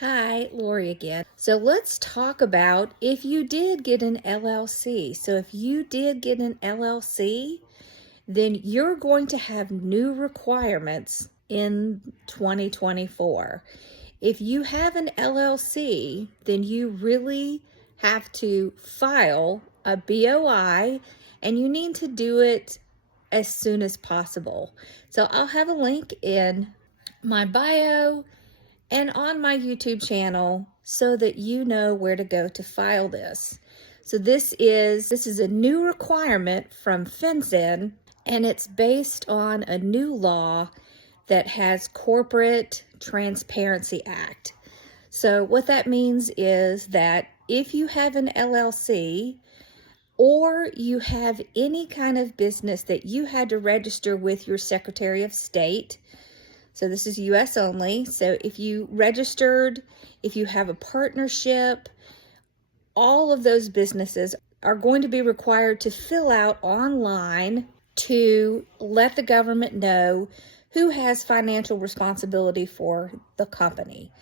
Hi, Lori again. So let's talk about if you did get an LLC. So if you did get an LLC, then you're going to have new requirements in 2024. If you have an LLC, then you really have to file a BOI, and you need to do it as soon as possible. So I'll have a link in my bio and on my YouTube channel so that you know where to go to file this. So this is a new requirement from FinCEN, and it's based on a new law that has Corporate Transparency Act. So what that means is that if you have an LLC or you have any kind of business that you had to register with your Secretary of State, so this is US only. So if you registered, if you have a partnership, all of those businesses are going to be required to fill out online to let the government know who has financial responsibility for the company.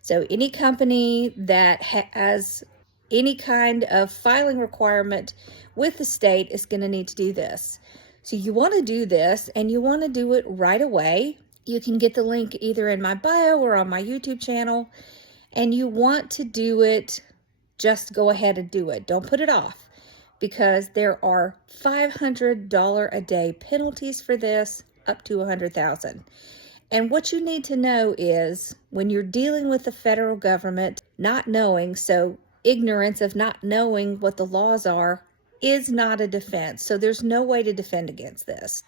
So any company that has any kind of filing requirement with the state is going to need to do this. So you want to do this, and you want to do it right away. You can get the link either in my bio or on my YouTube channel, and you want to do it, just go ahead and do it. Don't put it off, because there are $500 a day penalties for this, up to $100,000. And what you need to know is when you're dealing with the federal government, not knowing, so ignorance of not knowing what the laws are is not a defense. So there's no way to defend against this.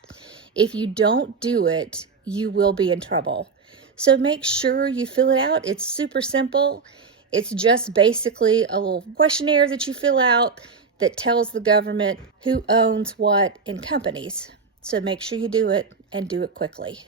If you don't do it, you will be in trouble. So make sure you fill it out. It's super simple. It's just basically a little questionnaire that you fill out that tells the government who owns what in companies. So make sure you do it, and do it quickly.